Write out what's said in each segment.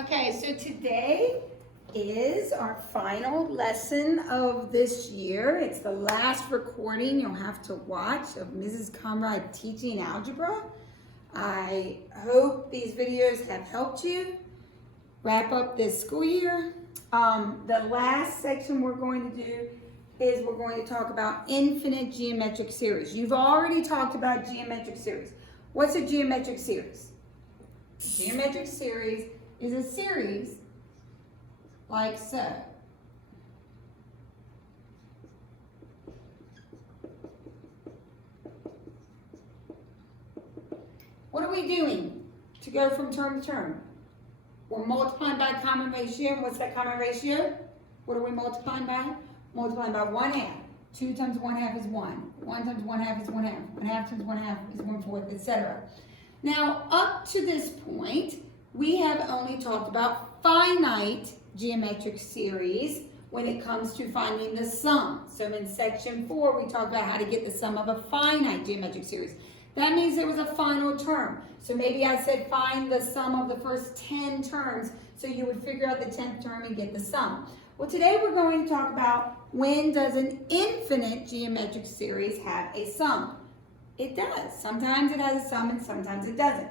Okay, so today is our final lesson of this year. It's the last recording you'll have to watch of Mrs. Conrad teaching algebra. I hope these videos have helped you wrap up this school year. The last section we're going to do is we're going to talk about infinite geometric series. You've already talked about geometric series. What's a geometric series? A geometric series is a series like so. What are we doing to go from term to term? We're multiplying by a common ratio. What's that common ratio? What are we multiplying by? Multiplying by 1/2. 2 times 1/2 is 1. 1 times 1/2 is 1/2. 1/2 times 1/2 is 1/4, etc. Now, up to this point, we have only talked about finite geometric series when it comes to finding the sum. So in section 4, we talked about how to get the sum of a finite geometric series. That means there was a final term. So maybe I said find the sum of the first 10 terms, so you would figure out the 10th term and get the sum. Well, today we're going to talk about when does an infinite geometric series have a sum? It does. Sometimes it has a sum and sometimes it doesn't.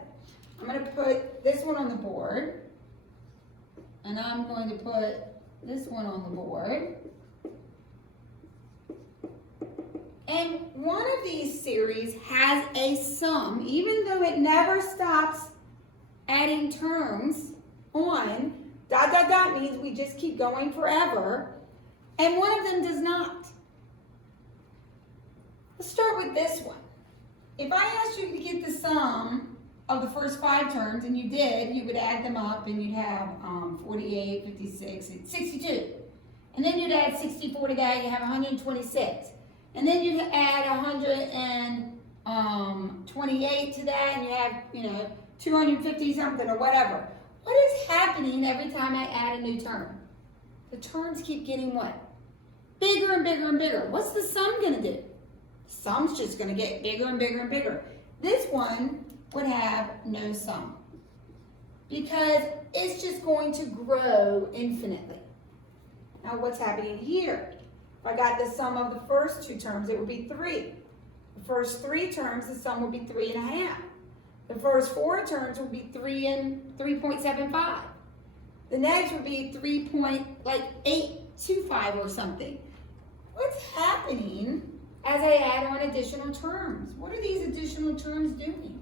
I'm going to put this one on the board, and I'm going to put this one on the board. And one of these series has a sum, even though it never stops adding terms on. ... means we just keep going forever, and one of them does not. Let's start with this one. If I asked you to get the sum of the first 5 terms, and you did, you would add them up and you'd have 48, 56, 62. And then you'd add 64 to that, you have 126. And then you'd add 128 to that, and you have, 250 something or whatever. What is happening every time I add a new term? The terms keep getting what? Bigger and bigger and bigger. What's the sum going to do? The sum's just going to get bigger and bigger and bigger. This one would have no sum because it's just going to grow infinitely. Now what's happening here? If I got the sum of the first 2 terms, it would be 3. The first 3 terms, the sum would be 3.5. The first 4 terms would be 3 and 3.75. The next would be 3.825 or something. What's happening as I add on additional terms? What are these additional terms doing?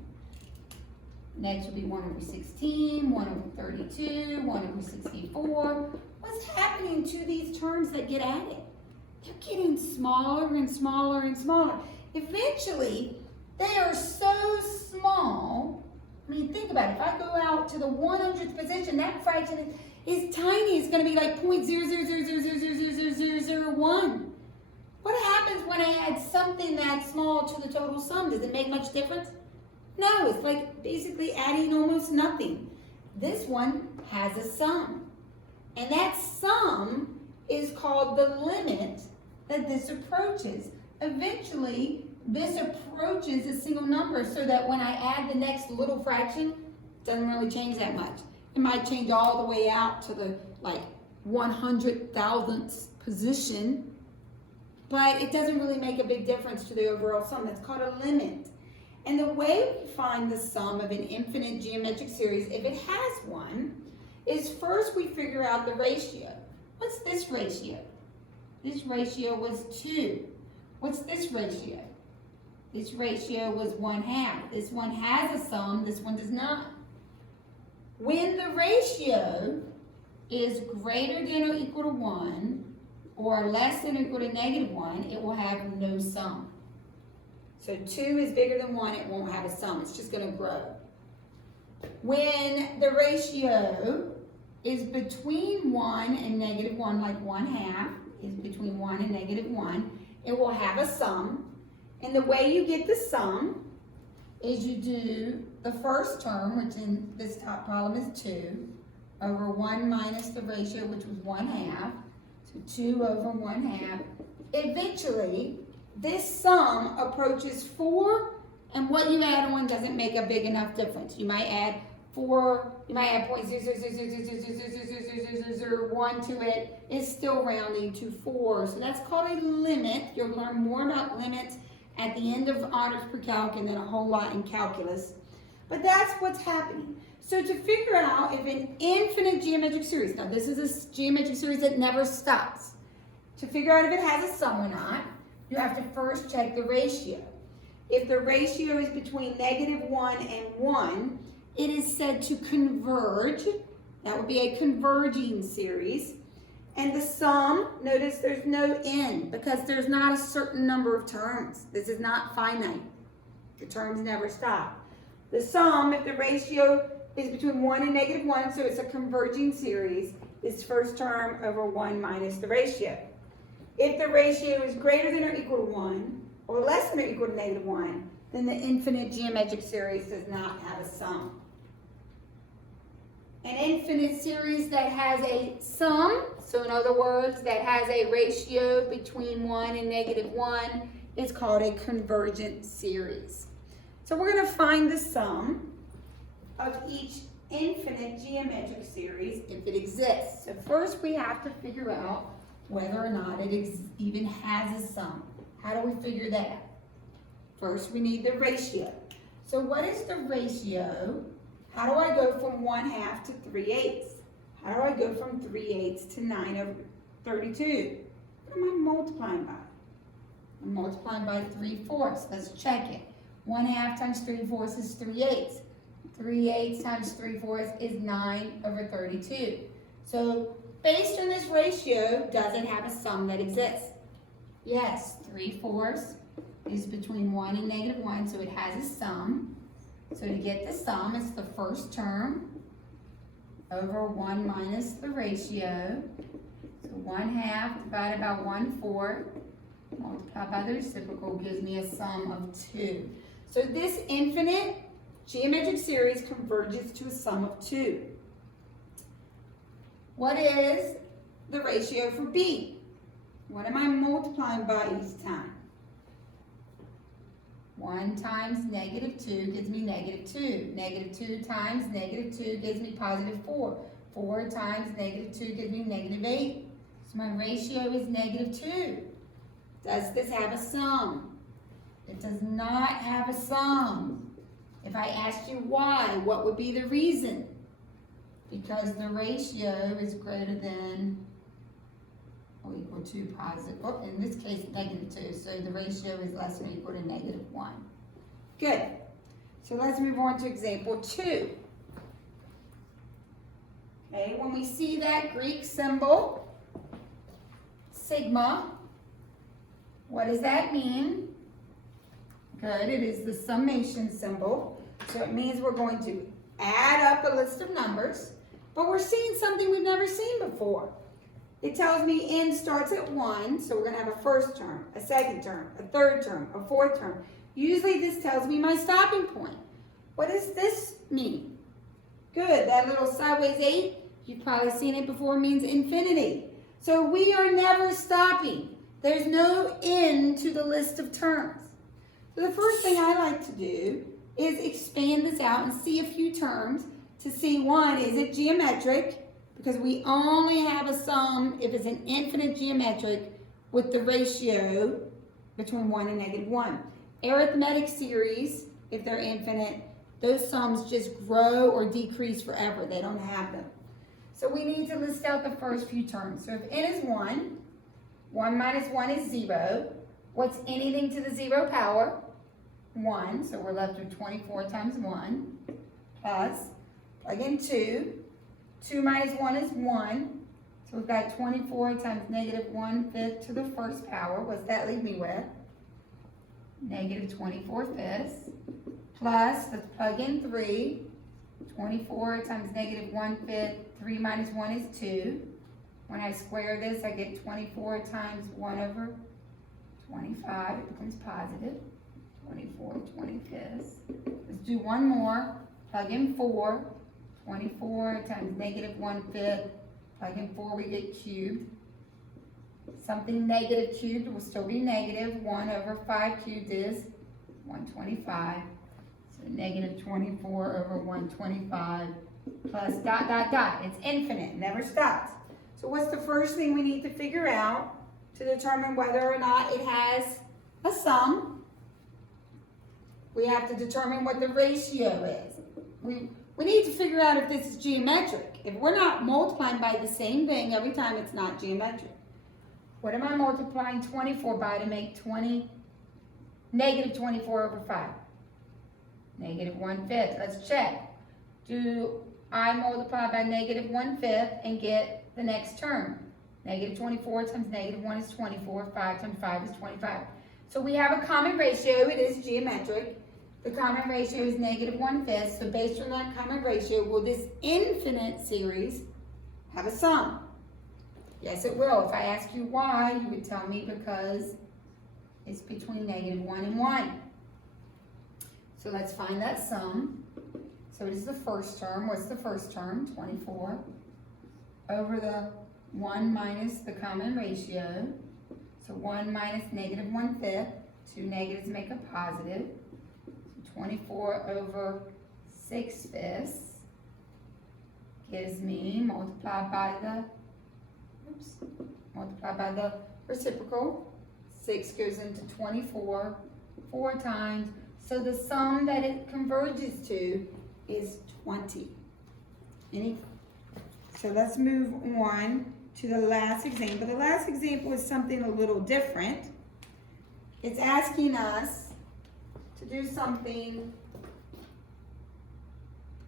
Next would be 1/16, 1/32, 1/64. What's happening to these terms that get added? They're getting smaller and smaller and smaller. Eventually, they are so small. I mean, think about it. If I go out to the 100th position, that fraction is tiny. It's going to be like 0.000000001. What happens when I add something that small to the total sum? Does it make much difference? No, it's like basically adding almost nothing. This one has a sum. And that sum is called the limit that this approaches. Eventually, this approaches a single number so that when I add the next little fraction, it doesn't really change that much. It might change all the way out to the 100,000th position, but it doesn't really make a big difference to the overall sum. That's called a limit. And the way we find the sum of an infinite geometric series, if it has one, is first we figure out the ratio. What's this ratio? This ratio was 2. What's this ratio? This ratio was 1/2. This one has a sum, this one does not. When the ratio is greater than or equal to 1 or less than or equal to -1, it will have no sum. So 2 is bigger than 1, it won't have a sum. It's just going to grow. When the ratio is between 1 and -1, like 1/2 is between 1 and -1, it will have a sum. And the way you get the sum is you do the first term, which in this top column is 2, over 1 minus the ratio, which was 1/2. So 2 over 1/2. Eventually, this sum approaches 4, and what you add on doesn't make a big enough difference. You might add 4, you might have 0.000000001 to it, it's still rounding to 4. So that's called a limit. You'll learn more about limits at the end of honors pre-calc and then a whole lot in calculus. But that's what's happening. So to figure out if an infinite geometric series, now this is a geometric series that never stops. To figure out if it has a sum or not, you have to first check the ratio. If the ratio is between -1 and 1, it is said to converge. That would be a converging series. And the sum, notice there's no n because there's not a certain number of terms. This is not finite. The terms never stop. The sum, if the ratio is between 1 and -1, so it's a converging series, is first term over 1 minus the ratio. If the ratio is greater than or equal to 1, or less than or equal to -1, then the infinite geometric series does not have a sum. An infinite series that has a sum, so in other words, that has a ratio between 1 and -1, is called a convergent series. So we're going to find the sum of each infinite geometric series if it exists. So first we have to figure out whether or not it even has a sum. How do we figure that? First we need the ratio. So what is the ratio? How do I go from 1/2 to 3/8? How do I go from 3/8 to 9/32? What am I multiplying by? I'm multiplying by 3/4. Let's check it. 1/2 times 3/4 is 3/8. 3/8 times 3/4 is 9/32. So based on this ratio, does it have a sum that exists? Yes, 3/4 is between 1 and -1, so it has a sum. So to get the sum, it's the first term over 1 minus the ratio. So 1/2 divided by 1/4 multiplied by the reciprocal gives me a sum of 2. So this infinite geometric series converges to a sum of 2. What is the ratio for B? What am I multiplying by each time? 1 times -2 gives me -2. -2 times -2 gives me +4. 4 times -2 gives me -8. So my ratio is -2. Does this have a sum? It does not have a sum. If I asked you why, what would be the reason? Because the ratio is greater than or equal to positive, oh, in this case, -2. So the ratio is less than or equal to -1. Good. So let's move on to example 2. Okay, when we see that Greek symbol, sigma, what does that mean? Good, it is the summation symbol. So it means we're going to add up a list of numbers, but we're seeing something we've never seen before. It tells me n starts at 1, so we're going to have a first term, a second term, a third term, a fourth term. Usually this tells me my stopping point. What does this mean? Good, that little sideways 8, you've probably seen it before, means infinity. So we are never stopping. There's no end to the list of terms. So the first thing I like to do is expand this out and see a few terms to see, one, is it geometric? Because we only have a sum if it's an infinite geometric with the ratio between 1 and -1. Arithmetic series, if they're infinite, those sums just grow or decrease forever. They don't have them. So we need to list out the first few terms. So if n is 1, 1 minus 1 is 0. What's anything to the 0 power? 1. So we're left with 24 times 1 plus, plug in 2. 2 minus 1 is 1. So we've got 24 times -1/5 to the first power. What's that leave me with? -24/5 plus, let's plug in 3. 24 times -1/5, 3 minus 1 is 2. When I square this, I get 24 times 1/25. It becomes positive. 24/25. Let's do one more. Plug in 4. 24 times -1/5. Plug in 4, we get cubed. Something negative cubed will still be negative. 1/5 cubed is 125. So So negative 24 over 125 plus dot, dot, dot. It's infinite, never stops. So what's the first thing we need to figure out to determine whether or not it has a sum? We have to determine what the ratio is. We need to figure out if this is geometric. If we're not multiplying by the same thing every time, it's not geometric. What am I multiplying 24 by to make negative 24 over 5? Negative 1/5. Let's check. Do I multiply by negative 1/5 and get the next term? Negative 24 times negative 1 is 24. 5 times 5 is 25. So we have a common ratio. It is geometric. The common ratio is negative 1/5. So based on that common ratio, will this infinite series have a sum? Yes, it will. If I ask you why, you would tell me because it's between negative 1 and 1. So let's find that sum. So it is the first term. What's the first term? 24 over the 1 minus the common ratio. So 1 minus negative 1/5. Two negatives make a positive. 24 over 6/5 gives me, multiplied by the reciprocal. 6 goes into 24 4 times. So the sum that it converges to is 20. So let's move on to the last example. The last example is something a little different. It's asking us to do something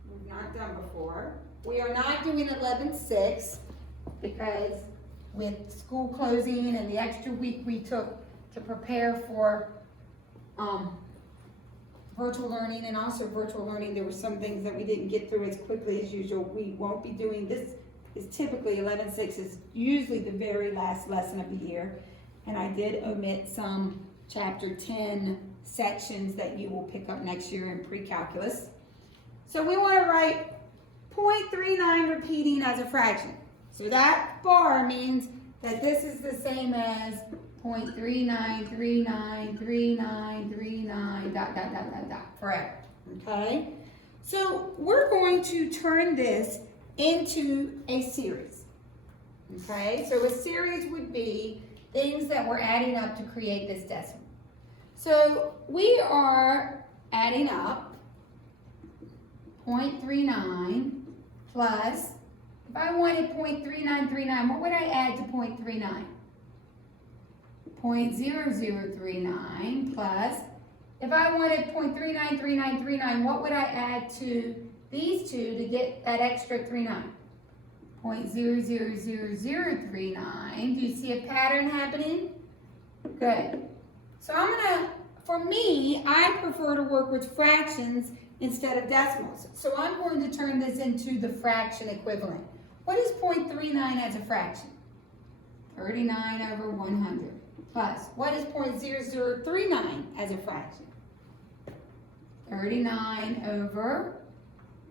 we've not done before. We are not doing 11/6 because with school closing and the extra week we took to prepare for virtual learning, and also virtual learning, there were some things that we didn't get through as quickly as usual. We won't be doing this. Is typically 11/6 is usually the very last lesson of the year, and I did omit some chapter 10 sections that you will pick up next year in pre-calculus. So we want to write 0.39 repeating as a fraction. So that bar means that this is the same as 0.39393939 dot dot dot dot dot forever. Okay? So we're going to turn this into a series. Okay? So a series would be things that we're adding up to create this decimal. So we are adding up 0.39 plus, if I wanted 0.3939, what would I add to 0.39? 0.0039 plus, if I wanted 0.393939, what would I add to these two to get that extra 39? 0.000039. Do you see a pattern happening? Good. So for me, I prefer to work with fractions instead of decimals. So I'm going to turn this into the fraction equivalent. What is 0.39 as a fraction? 39 over 100. Plus, what is 0.0039 as a fraction? 39 over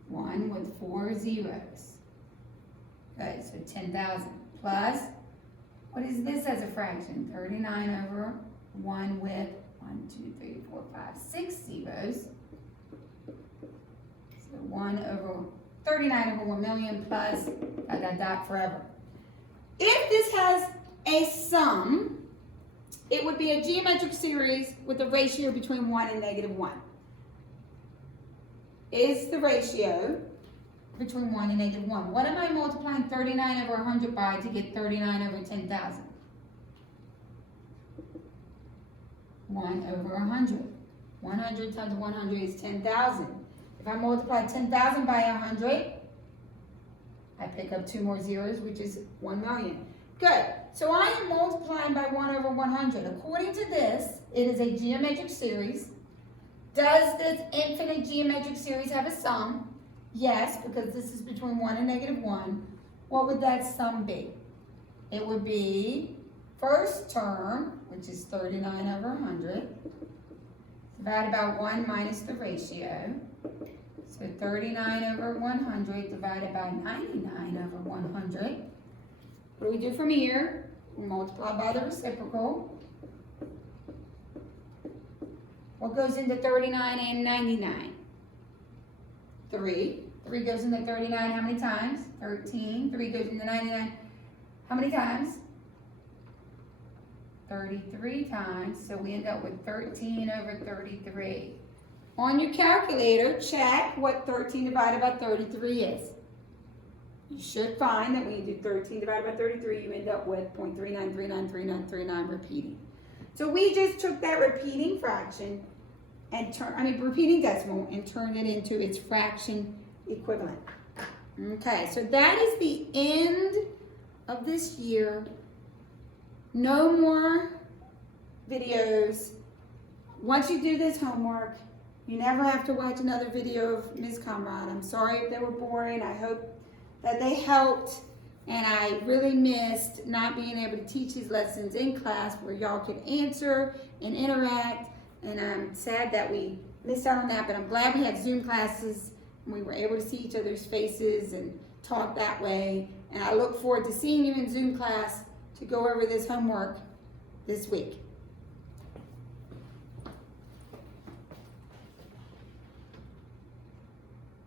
1 with 4 zeros. Good, so 10,000. Plus, what is this as a fraction? 39 over 1 with 1, 2, 3, 4, 5, 6 zeros. So 39 over 1 million plus dot dot dot forever. If this has a sum, it would be a geometric series with a ratio between 1 and negative 1. Is the ratio between 1 and negative 1. What am I multiplying 39 over 100 by to get 39 over 10,000? 1 over 100. 100 times 100 is 10,000. If I multiply 10,000 by 100, I pick up 2 more zeros, which is 1 million. Good. So I am multiplying by 1 over 100. According to this, it is a geometric series. Does this infinite geometric series have a sum? Yes, because this is between 1 and negative 1. What would that sum be? It would be first term, which is 39 over 100, divided by 1 minus the ratio. So 39 over 100 divided by 99 over 100. What do we do from here? We multiply by the reciprocal. What goes into 39 and 99? 3. 3 goes into 39 how many times? 13. 3 goes into 99 how many times? 33 times. So we end up with 13 over 33. On your calculator, check what 13 divided by 33 is. You should find that when you do 13 divided by 33, you end up with 0.39393939 repeating. So we just took that repeating fraction and repeating decimal and turned it into its fraction equivalent. Okay, so that is the end of this year. No more videos. Once you do this homework, you never have to watch another video of Ms. Comrade. I'm sorry if they were boring. I hope that they helped, and I really missed not being able to teach these lessons in class where y'all could answer and interact, and I'm sad that we missed out on that, but I'm glad we had Zoom classes and we were able to see each other's faces and talk that way, and I look forward to seeing you in Zoom class to go over this homework this week.